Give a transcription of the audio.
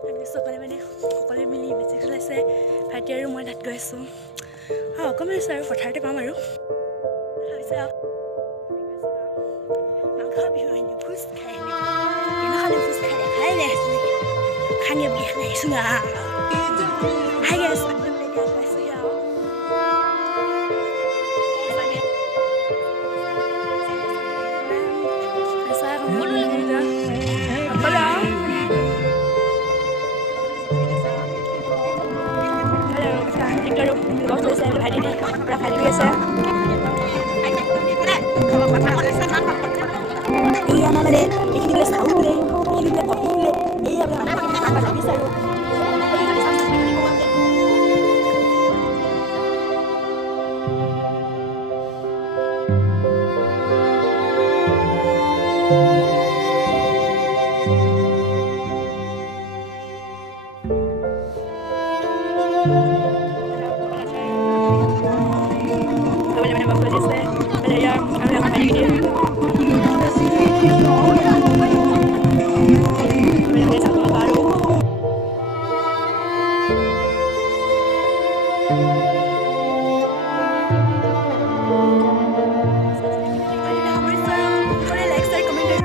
আমি সকলে মানে সকলোৱে মিলি মেজিক চলাইছে ভাইটি আৰু মই তাত গৈ আছোঁ অকণমান আছে আৰু পথাৰতে পাম আৰু ভাবিছে মাংস বিহু আহিলোঁ ভোজ খাই আহিলোঁ খালে ভোজ খাই দেখাই নাই আছিলে খাঙে বুলি খাই আহিছোঁ না হাই গেছ